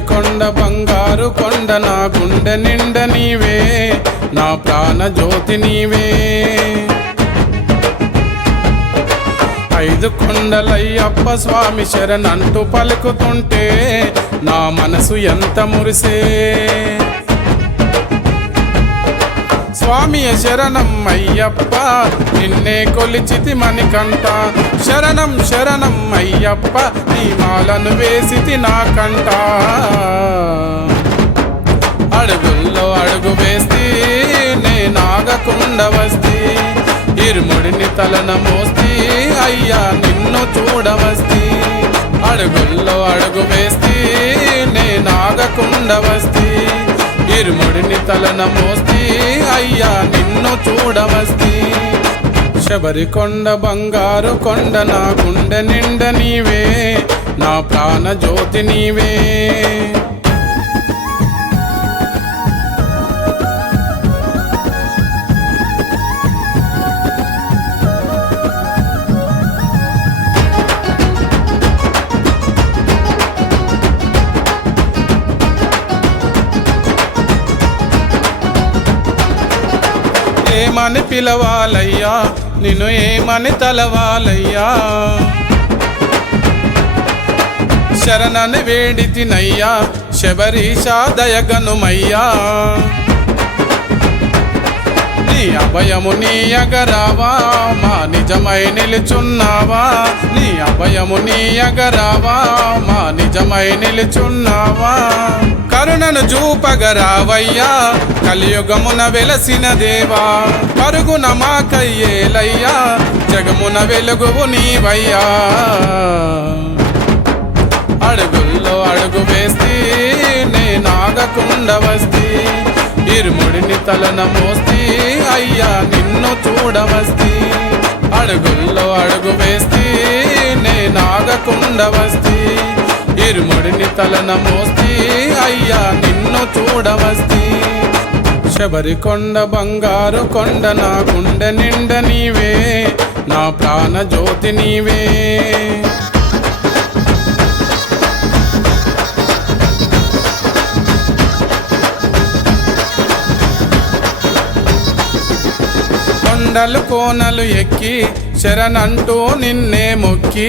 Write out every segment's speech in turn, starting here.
కొండ బంగారు కొండ నా గుండె నిండ నీవే నా ప్రాణ జ్యోతి నీవే. ఐదు కొండలయ్యప్ప స్వామి శరణంటూ పలుకుతుంటే నా మనసు ఎంత మురిసే. స్వామి శరణం అయ్యప్ప నిన్నే కొలిచితి మణికంట శరణం శరణం అయ్యప్ప నీ మాలను వేసితి నాకంట అడుగుల్లో అడుగు వేస్తే నే నాగకుండ వస్తే. ఇరుముడిని తలన మోస్తే అయ్యా నిన్ను చూడవస్తే. అడుగుల్లో అడుగు వేస్తే నే నాగకుండ వస్తే. ఇరుముడిని తలన మోస్తే అయ్యా నిన్ను చూడవస్తి శబరి కొండ బంగారు కొండ నా గుండె నిండ నీవే నా ప్రాణ జ్యోతి నీవే. ఏమని పిలవాలయ్యా? నిన్ను ఏమని తలవాలయ్యా? శరణని వేడి తినయ్యా శబరీషా దయగనుమయ్యా. అభయము నీ అగరావా మా నిజమై నిలుచున్నావా? నీ అభయము నీ అగరావా మా నిజమై నిలుచున్నావా? కరుణను చూపగరావయ్యా కలియుగమున వెలసిన దేవా. పరుగున మాకయ్యేలయ్యా జగమున వెలుగువు నీవయ్యా. అడుగుల్లో అడుగు వేస్తే నే నాగకుండ వస్తే. నిర్ముడిని తలన మోస్తి అయ్యా నిన్ను చూడవస్తి. అడుగుల్లో అడుగు వేస్తి నే నాగకుండ ఇరుముడిని తలన మోస్తి అయ్యా నిన్ను చూడవస్తి. శబరి కొండ బంగారు కొండ నా గుండె నిండ నీవే నా ప్రాణ జ్యోతి నీవే. కొండలు కోనలు ఎక్కి శరణంటూ నిన్నే మొక్కి.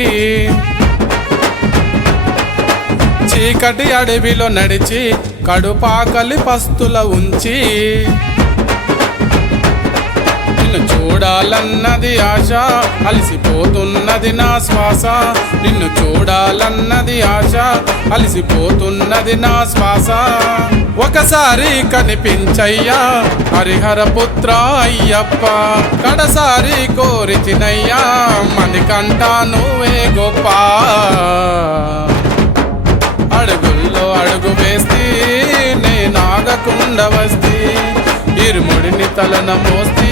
చీకటి అడవిలో నడిచి కడుపాకలి పస్తుల ఉంచి. చూడాలన్నది ఆశ అలసిపోతున్నది నా శ్వాస. నిన్ను చూడాలన్నది ఆశ అలసిపోతున్నది నా శ్వాస. ఒకసారి కనిపించయ్యా హరిహర పుత్ర అయ్యప్ప. కడసారి కోరిచినయ్యా మణికంఠ నువ్వే గొప్ప. అడుగుల్లో అడుగు వేస్తే నేనాగకుండా వస్తే ఇరుముడిని తలన మోస్తి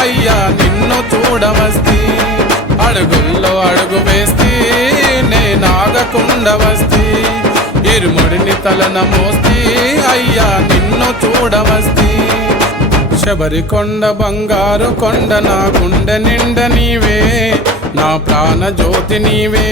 అయ్యా నిన్ను చూడవస్తి అడుగుల్లో అడుగు వేస్తి నే నాగకుండ ఇరుముడిని తలన మోస్తి అయ్యా నిన్ను చూడవస్తి శబరి కొండ బంగారు కొండ నా గుండె నిండ నీవే నా ప్రాణ జ్యోతి నీవే.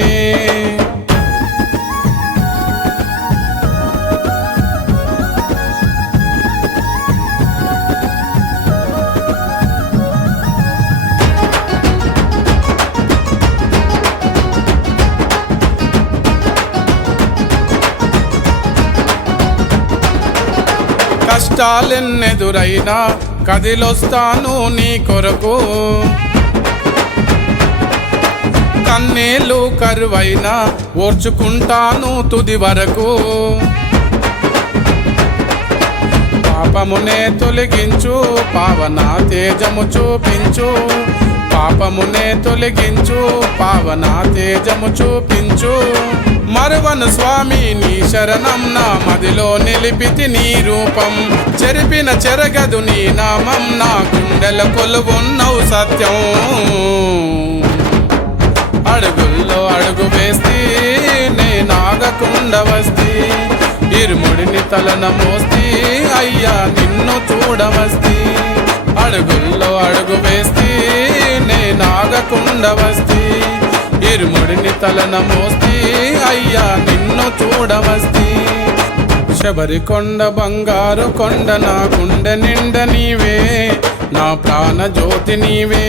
కష్టాలెన్నెదురైనా కదిలొస్తాను నీ కొరకు. కన్నీళ్ళు కరువైనా ఓర్చుకుంటాను తుది వరకు. పాపమునే తొలగించు పావన తేజము చూపించు. పాపమునే తొలగించు పావన తేజము చూపించు. మరువను స్వామి నీ శరణం నా మదిలో నిలిపితి నీ రూపం. చెరిపిన చెరగదు నీ నామం నా గుండెల కొలువున్నవు సత్యం. అడుగుల్లో అడుగు వేస్తే నే నాగకుండ వస్తే. ఇరుముడిని తలన మోస్తే అయ్యా నిన్ను చూడవస్తే అడుగుల్లో అడుగు వేస్తే నే నాగకుండ వస్తే. ఇరుముడిని తలన మోస్తి అయ్యా నిన్ను చూడవస్తి శబరి కొండ బంగారు కొండ నా గుండె నిండ నీవే నా ప్రాణ జ్యోతి నీవే.